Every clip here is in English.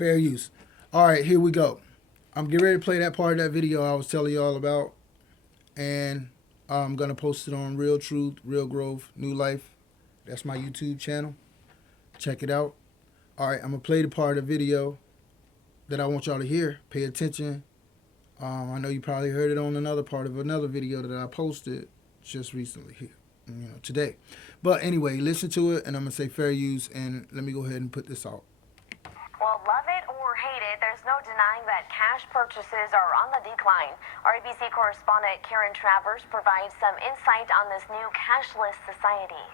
Fair use. All right, here we go. I'm getting ready to play that part of that video I was telling you all about, and I'm gonna post it on Real Truth, Real Growth, New Life. That's my YouTube channel. Check it out. All right, I'm gonna play the part of the video that I want y'all to hear. Pay attention. I know you probably heard it on another part of another video that I posted just recently here, today. But anyway, listen to it, and I'm gonna say fair use, and let me go ahead and put this out. Well, love it or hate it, there's no denying that cash purchases are on the decline. Our ABC correspondent Karen Travers provides some insight on this new cashless society.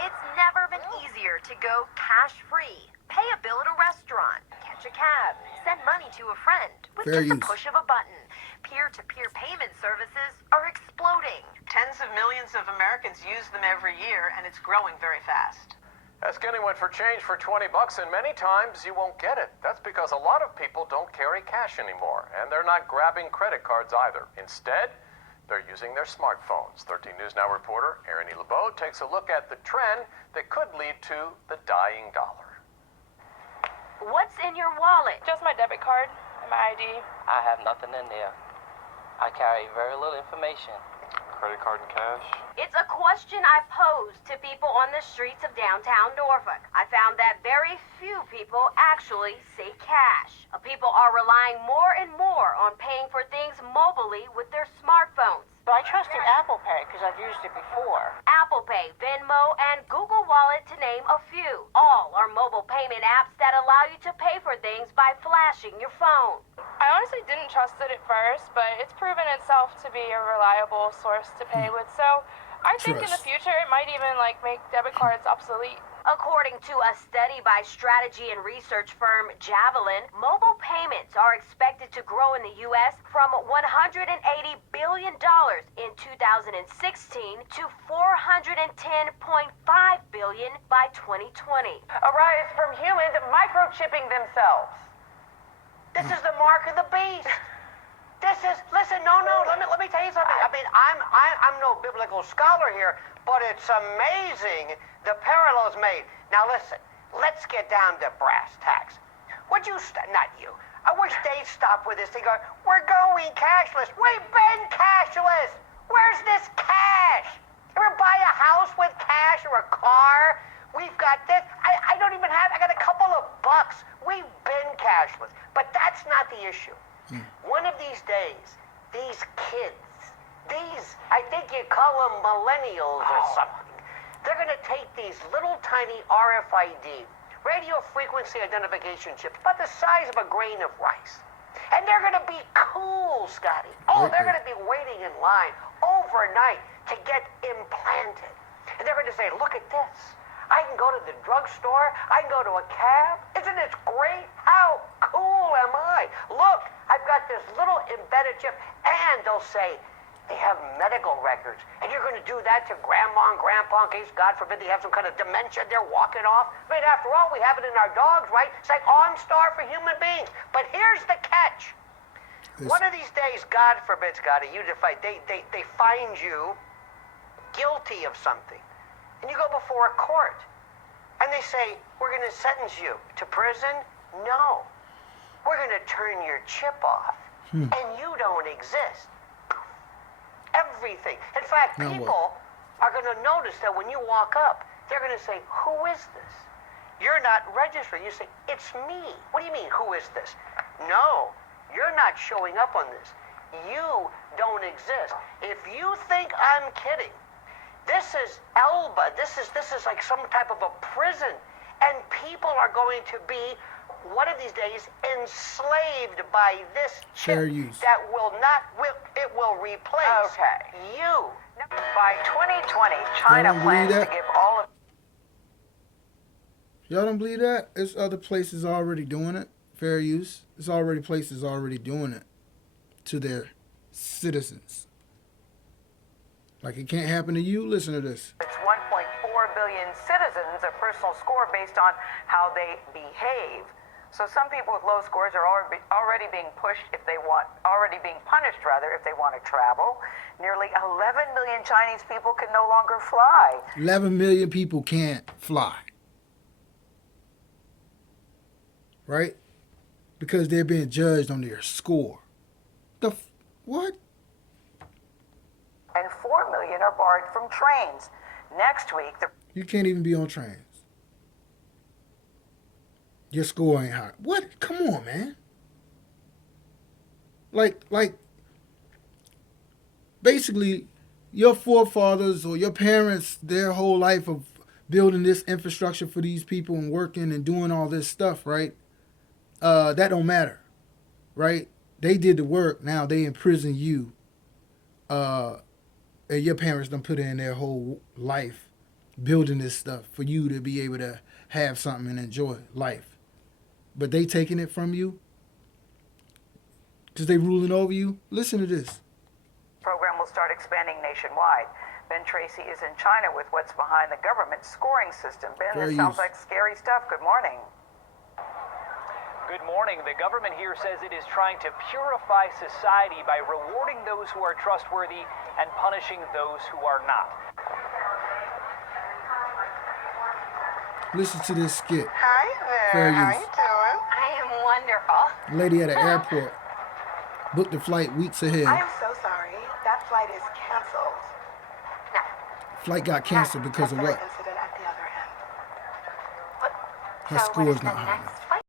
It's never been easier to go cash-free. Pay a bill at a restaurant, catch a cab, send money to a friend with Fair just use. a push of a button. Peer-to-peer payment services are exploding. Tens of millions of Americans use them every year, and it's growing very fast. Ask anyone for change for 20 bucks, and many times you won't get it. That's because a lot of people don't carry cash anymore, and they're not grabbing credit cards either. Instead, they're using their smartphones. 13 News Now reporter Erin E. LeBeau takes a look at the trend that could lead to the dying dollar. What's in your wallet? Just my debit card and my ID. I have nothing in there. I carry very little information. Credit card and cash? It's a question I posed to people on the streets of downtown Norfolk. I found that very few people actually say cash. People are relying more and more on paying for things mobilely with their smartphones. But I trusted Apple Pay because I've used it before. Apple Pay, Venmo, and Google Wallet to name a few. All are mobile payment apps that allow you to pay for things by flashing your phone. I honestly didn't trust it at first, but it's proven itself to be a reliable source to pay with. So I think in the Trust. future it might even make debit cards obsolete. According to a study by strategy and research firm Javelin, mobile payments are expected to grow in the U.S. from $180 billion in 2016 to $410.5 billion by 2020. A rise from humans microchipping themselves. This is the mark of the beast. Listen, no, let me tell you something. I mean, I'm no biblical scholar here, but it's amazing the parallels made. Now listen, let's get down to brass tacks. Would you, not you, I wish they'd stop with this thing going, we're going cashless. We've been cashless. Where's this cash? Ever buy a house with cash or a car? We've got this. I don't even have, I got a couple of bucks. We've been cashless. But that's not the issue. One of these days, these kids, I think you call them millennials or something, they're going to take these little tiny RFID, radio frequency identification chips, about the size of a grain of rice. And they're going to be cool, Scotty. Oh, they're going to be waiting in line overnight to get implanted. And they're going to say, look at this. I can go to the drugstore. I can go to a cab. Isn't it great? How cool am I? Look, I've got this little embedded chip. And they'll say, they have medical records. And you're going to do that to grandma and grandpa in case, God forbid, they have some kind of dementia they're walking off. I mean, after all, we have it in our dogs, right? It's like OnStar for human beings. But here's the catch. One of these days, God forbid, Scotty, you defy, they find you guilty of something. And you go before a court. And they say, we're going to sentence you to prison? No. We're going to turn your chip off. And you don't exist. Everything. In fact, Now people are going to notice that when you walk up, they're going to say, who is this? You're not registered. You say, it's me. What do you mean, who is this? No, you're not showing up on this. You don't exist. If you think I'm kidding, this is Elba. This is like some type of a prison. And people are going to be, one of these days, enslaved by this Fair chip use. that it will replace you. By 2020, China don't plans believe to that? give all of Y'all don't believe that? There's other places already doing it. Fair use. There's already places already doing it to their citizens. Like it can't happen to you? Listen to this. its 1.4 billion citizens a personal score based on how they behave. So some people with low scores are already being punished if they want to travel. Nearly 11 million Chinese people can no longer fly. 11 million people can't fly. right? Because they're being judged on their score. What? And 4 million are barred from trains. Next week, the You can't even be on trains. Your score ain't high. What? Come on, man. Like, basically, your forefathers or your parents, their whole life of building this infrastructure for these people and working and doing all this stuff, right? That don't matter, right? They did the work. Now they imprison you. And your parents done put in their whole life building this stuff for you to be able to have something and enjoy life. But they taking it from you because they ruling over you. Listen to this. program will start expanding nationwide. Ben Tracy is in China with what's behind the government's scoring system. Ben, Fair this sounds use. like scary stuff. Good morning. Good morning. The government here says it is trying to purify society by rewarding those who are trustworthy and punishing those who are not. Listen to this skit. Hi there. Fair How use. you doing? I am wonderful. Lady at the airport booked the flight weeks ahead. I am so sorry. That flight is canceled. No. Flight got canceled because of That's what? the incident at the other end. Her So score what is is the not high next enough.